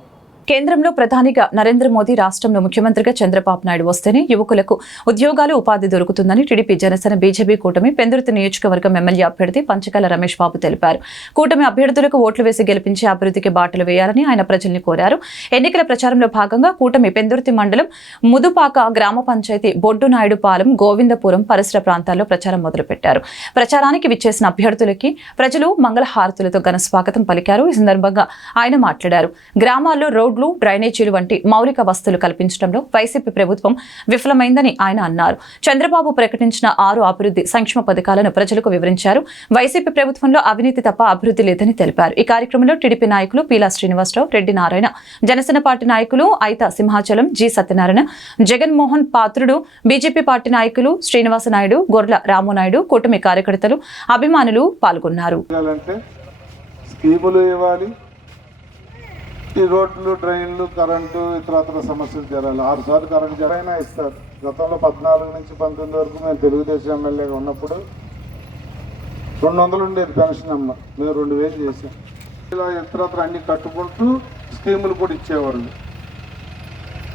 కేంద్రంలో ప్రధానిగా నరేంద్ర మోదీ, రాష్ట్రంలో ముఖ్యమంత్రిగా చంద్రబాబు నాయుడు వస్తేనే యువకులకు ఉద్యోగాలు, ఉపాధి దొరుకుతుందని టీడీపీ, జనసేన, బీజేపీ కూటమి పెందుర్తి నియోజకవర్గం ఎమ్మెల్యే అభ్యర్థి పంచకాల రమేష్ బాబు తెలిపారు. కూటమి అభ్యర్థులకు ఓట్లు వేసి గెలిపించి అభివృద్ధికి బాటలు వేయాలని ఆయన ప్రజల్ని కోరారు. ఎన్నికల ప్రచారంలో భాగంగా కూటమి పెందుర్తి మండలం ముదుపాక గ్రామ పంచాయతీ బొడ్డునాయుడుపాలెం, గోవిందపురం పరిసర ప్రాంతాల్లో ప్రచారం మొదలుపెట్టారు. ప్రచారానికి విచ్చేసిన అభ్యర్థులకి ప్రజలు మంగళహారతులతో ఘన స్వాగతం పలికారు. ఈ సందర్భంగా ఆయన మాట్లాడారు. గ్రామాల్లో రోడ్లు, డ్రైనేజీలు వంటి మౌలిక వసతులు కల్పించడంలో వైసీపీ ప్రభుత్వం విఫలమైందని ఆయన అన్నారు. చంద్రబాబు ప్రకటించిన 6 అభివృద్ధి సంక్షేమ పథకాలను ప్రజలకు వివరించారు. వైసీపీ ప్రభుత్వంలో అవినీతి తప్ప అభివృద్ధి లేదని తెలిపారు. ఈ కార్యక్రమంలో టీడీపీ నాయకులు పీలా శ్రీనివాసరావు, రెడ్డి నారాయణ, జనసేన పార్టీ నాయకులు ఐతా సింహాచలం, జి సత్యనారాయణ, జగన్మోహన్ పాత్రుడు, బీజేపీ పార్టీ నాయకులు శ్రీనివాస నాయుడు, గొర్ల రామునాయుడు, కూటమి కార్యకర్తలు, అభిమానులు పాల్గొన్నారు. ఈ రోడ్లు, డ్రైన్లు, కరెంటు, ఇతరత్ర సమస్యలు జరగాలి. 6 సార్లు కరెంటు జరైనా ఇస్తారు. గతంలో 14 నుంచి 19 వరకు మేము తెలుగుదేశం ఎమ్మెల్యేగా ఉన్నప్పుడు 200 ఉండేది పెన్షన్ అమ్మ, మేము 2000 చేసాం. ఇలా ఇతరత్ర అన్ని కట్టుకుంటూ స్కీములు కూడా ఇచ్చేవాళ్ళు.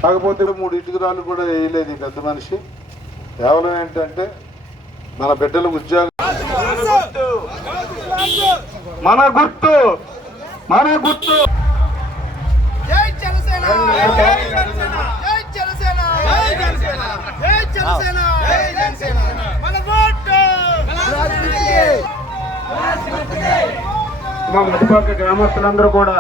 కాకపోతే 3 ఇటుకురాలు కూడా వేయలేదు ఈ పెద్ద మనిషి. కేవలం ఏంటంటే మన బిడ్డలకు ఉద్యోగం, మన గుర్తు మా ముదిపాక గ్రామస్తులందరూ కూడా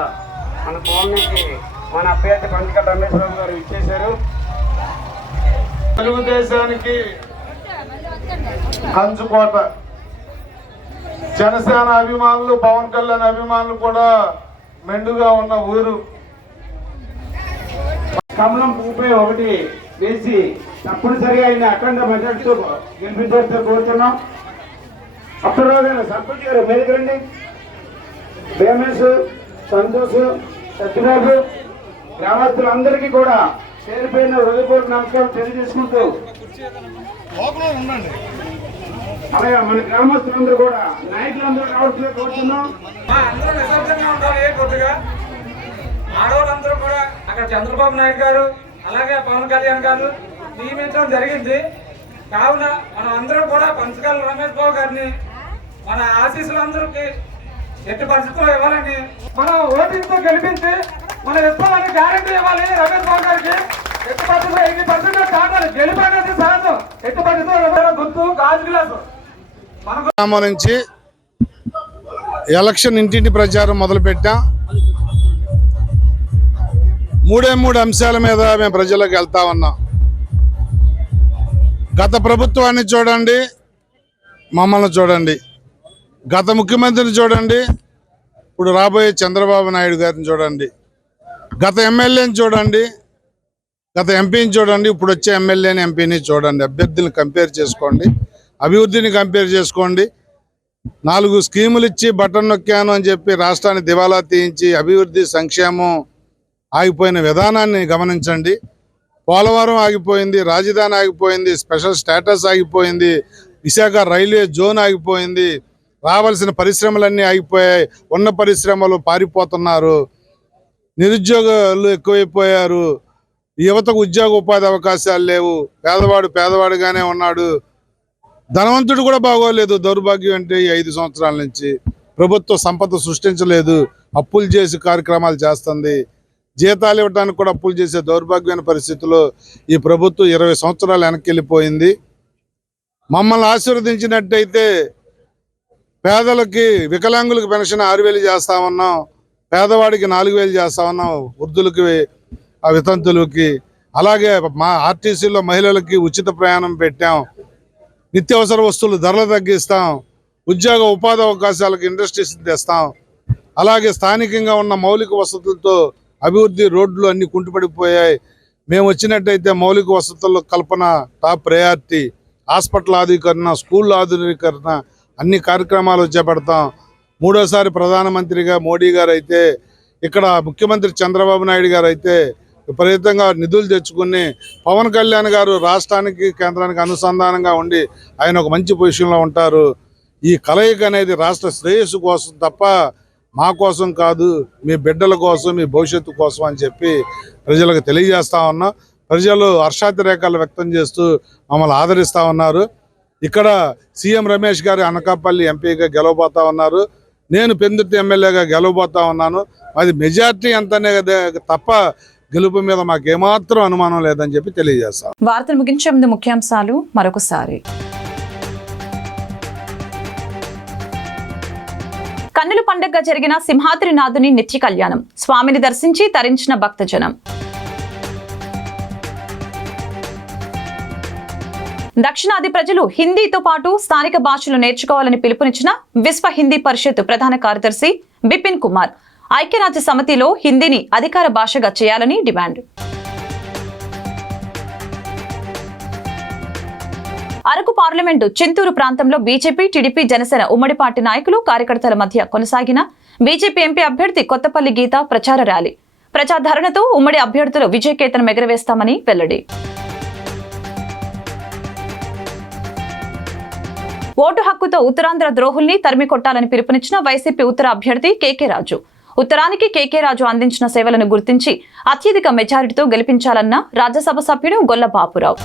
మన కాలనీకి మన అభ్యర్థి పంచకాల రమేష్ బాబు గారు ఇచ్చేశారు. తెలుగుదేశానికి కంచుకోట, జనసేన అభిమానులు, పవన్ కళ్యాణ్ అభిమానులు కూడా మెండుగా ఉన్న ఊరు. కమలం పువ్వుపై 1 వేసి తప్పనిసరిగా ఆయన అఖండ మెజార్టీతో గెలిపించాల్సి కోరుతున్నాం. అప్పటిరావు గారు, సర్పంచ్ గారు మీదకి రండి. రమేష్, సంతోష్, సత్యబాబు గ్రామస్తులందరికీ కూడా పేరుపైన హృదయపూర్వక నమస్కారం తెలియజేసుకుంటూ, అలాగే మన గ్రామస్తులందరూ కూడా నాయకులందరూ రావాల్సిందిగా కోరుతున్నాం. అందరూ నిశ్శబ్దంగా ఉండాలి. కొద్దిగా ఆడవాళ్ళందరూ కూడా అక్కడ చంద్రబాబు నాయుడు గారు అలాగే పవన్ కళ్యాణ్ గారు నియమించడం జరిగింది. కావున మనం అందరం కూడా పంచకాల రమేష్ బాబు గారిని మన ఆశీస్సులందరికీ ఎట్టి పరిస్థితుల్లో ఇవ్వాలని, మనం ఓటింగ్తో గెలిపించి మనం ఇస్తామని గ్యారెంటీ ఇవ్వాలి. రమేష్ బాబు గారికి ఎట్టి పరిస్థితుల్లో 80% దాటాలి. గెలిపేది సహజం. ఎట్టి పరిస్థితుల్లో గుర్తు గాజు గ్లాసు. గ్రామం నుంచి ఎలక్షన్ ఇంటింటి ప్రచారం మొదలుపెట్టాం. 3 అంశాల మీద మేము ప్రజలకు వెళ్తా ఉన్నాం. గత ప్రభుత్వాన్ని చూడండి, మమ్మల్ని చూడండి. గత ముఖ్యమంత్రిని చూడండి, ఇప్పుడు రాబోయే చంద్రబాబు నాయుడు గారిని చూడండి. గత ఎమ్మెల్యేని చూడండి, గత ఎంపీని చూడండి, ఇప్పుడు వచ్చే ఎమ్మెల్యేని, ఎంపీని చూడండి. అభ్యర్థులను కంపేర్ చేసుకోండి, అభివృద్ధిని కంపేర్ చేసుకోండి. 4 స్కీములు ఇచ్చి బటన్ నొక్కాను అని చెప్పి రాష్ట్రాన్ని దివాలా తీయించి అభివృద్ధి, సంక్షేమం ఆగిపోయిన విధానాన్ని గమనించండి. పోలవరం ఆగిపోయింది, రాజధాని ఆగిపోయింది, స్పెషల్ స్టేటస్ ఆగిపోయింది, విశాఖ రైల్వే జోన్ ఆగిపోయింది, రావాల్సిన పరిశ్రమలన్నీ ఆగిపోయాయి. ఉన్న పరిశ్రమలు పారిపోతున్నారు, నిరుద్యోగులు ఎక్కువైపోయారు, యువతకు ఉద్యోగ ఉపాధి అవకాశాలు లేవు, పేదవాడు పేదవాడుగానే ఉన్నాడు, ధనవంతుడు కూడా బాగోలేదు. దౌర్భాగ్యం అంటే ఈ 5 సంవత్సరాల నుంచి ప్రభుత్వ సంపద సృష్టించలేదు, అప్పులు చేసి కార్యక్రమాలు చేస్తుంది. జీతాలు ఇవ్వడానికి కూడా అప్పులు చేసే దౌర్భాగ్యమైన పరిస్థితుల్లో ఈ ప్రభుత్వం 20 సంవత్సరాలు వెనక్కి వెళ్ళిపోయింది. మమ్మల్ని ఆశీర్వదించినట్టయితే పేదలకి వికలాంగులకు పెన్షన్ 6,000 చేస్తా ఉన్నాం, పేదవాడికి 4,000 చేస్తా ఉన్నాం, వృద్ధులకి వితంతులకి, అలాగే మా ఆర్టీసీలో మహిళలకి ఉచిత ప్రయాణం పెట్టాం, నిత్యావసర వస్తువులు ధరలు తగ్గిస్తాం, ఉద్యోగ ఉపాధి అవకాశాలకు ఇండస్ట్రీస్ తెస్తాం, అలాగే స్థానికంగా ఉన్న మౌలిక వసతులతో అభివృద్ధి, రోడ్లు అన్ని కుంటుపడిపోయాయి. మేము వచ్చినట్టయితే మౌలిక వసతుల కల్పన టాప్ ప్రయారిటీ, హాస్పిటల్ ఆధునీకరణ, స్కూల్ ఆధునీకరణ అన్ని కార్యక్రమాలు చేపడతాం. మూడోసారి ప్రధానమంత్రిగా మోడీ గారు అయితే, ఇక్కడ ముఖ్యమంత్రి చంద్రబాబు నాయుడు గారు అయితే విపరీతంగా నిధులు తెచ్చుకుని పవన్ కళ్యాణ్ గారు రాష్ట్రానికి కేంద్రానికి అనుసంధానంగా ఉండి ఆయన ఒక మంచి పొజిషన్లో ఉంటారు. ఈ కలయిక అనేది రాష్ట్ర శ్రేయస్సు కోసం తప్ప మా కోసం కాదు, మీ బిడ్డల కోసం, మీ భవిష్యత్తు కోసం అని చెప్పి ప్రజలకు తెలియజేస్తా ఉన్నాం. ప్రజలు హర్షాతిరేకాలు వ్యక్తం చేస్తూ మమ్మల్ని ఆదరిస్తూ ఉన్నారు. ఇక్కడ సీఎం రమేష్ గారు అనకాపల్లి ఎంపీగా గెలవబోతా ఉన్నారు, నేను పెందుర్తి ఎమ్మెల్యేగా గెలవబోతా ఉన్నాను. అది మెజార్టీ ఎంతనే తప్ప గెలుపు మీద మాకేమాత్రం అనుమానం లేదని చెప్పి తెలియజేస్తాం. వార్తలు ముగించే ముందు ముఖ్యాంశాలు మరొకసారి. కన్నుల పండుగగా జరిగిన సింహాద్రినాథుని నిత్య కళ్యాణం, స్వామిని దర్శించి తరించిన భక్తజనం. దక్షిణాది ప్రజలు హిందీతో పాటు స్థానిక భాషలు నేర్చుకోవాలని పిలుపునిచ్చిన విశ్వ హిందీ పరిషత్ ప్రధాన కార్యదర్శి బిపిన్ కుమార్. ఐక్యరాజ్య సమితిలో హిందీని అధికార భాషగా చేయాలని డిమాండ్. అరకు పార్లమెంటు చింతూరు ప్రాంతంలో బీజేపీ, టీడీపీ, జనసేన ఉమ్మడి పార్టీ నాయకులు, కార్యకర్తల మధ్య కొనసాగిన బీజేపీ ఎంపీ అభ్యర్థి కొత్తపల్లి గీత ప్రచార ర్యాలీ. ప్రజాదరణతో ఉమ్మడి అభ్యర్థులు విజయకేతనం ఎగరవేస్తామని వెల్లడి. ఓటు హక్కుతో ఉత్తరాంధ్ర ద్రోహుల్ని తరిమి కొట్టాలని పిలుపునిచ్చిన వైసీపీ ఉత్తర అభ్యర్థి కేకే రాజు. ఉత్తరానికి కేకే రాజు అందించిన సేవలను గుర్తించి అత్యధిక మెజారిటీతో గెలిపించాలన్న రాజ్యసభ సభ్యుడు గొల్ల బాపురావు.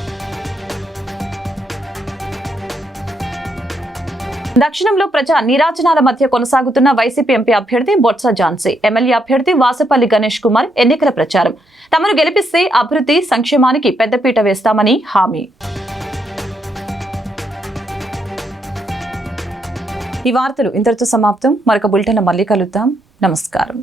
దక్షిణంలో ప్రజా నీరాజనాల మధ్య కొనసాగుతున్న వైసీపీ ఎంపీ అభ్యర్థి బొత్స ఝాన్సీ, ఎమ్మెల్యే అభ్యర్థి వాసపల్లి గణేష్ కుమార్ ఎన్నికల ప్రచారం. తమను గెలిపిస్తే అభివృద్ధి, సంక్షేమానికి పెద్దపీట వేస్తామని హామీ. ఈ వార్తలు ఇంతటితో సమాప్తం. మరొక బులెటిన్లో మళ్ళీ కలుద్దాం. నమస్కారం.